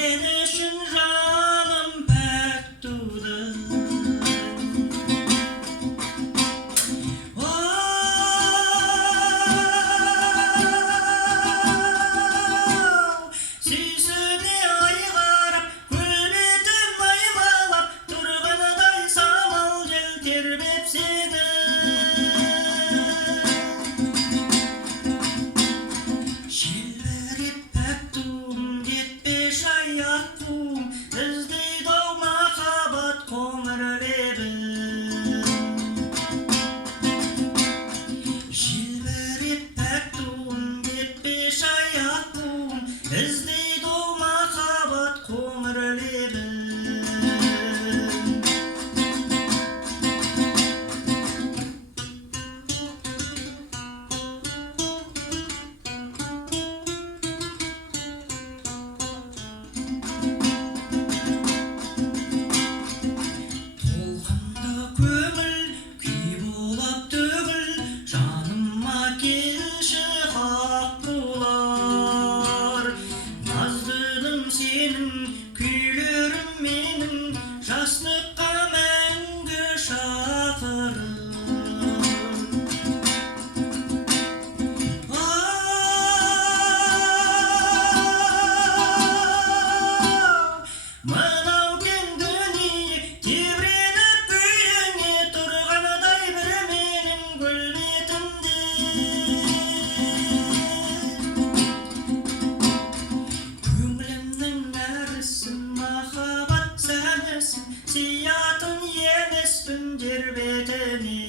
Sen üçün жаным пәк туды. Сүйсіне ай қарап, көлбетін аймалап, тұрғаныдай самал жел тербепседі. Желбіреп пәк туым, кетпеш аяқ туым, іздейді-ау махаббат қоңыр лебін. Желбіреп пәк туым, кетпеш аяқ туым, іздейді-ау махаббат қоңыр лебін. Толқынды көңіл күй болып төгіл, жаныма келші хақ болар. Наздыным сенің, күйлерім менің, жастыққа мәңгі шақырып. Мынау кең дүние тебіреніп күйіңе тұрғаныдай бір менің гүл бетімде. Көңілімнің нәрісін, махаббат сәнісін, сиятын емеспін жер бетіне.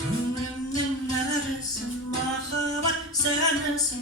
Көңілімнің нәрісін, махаббат сәнісін,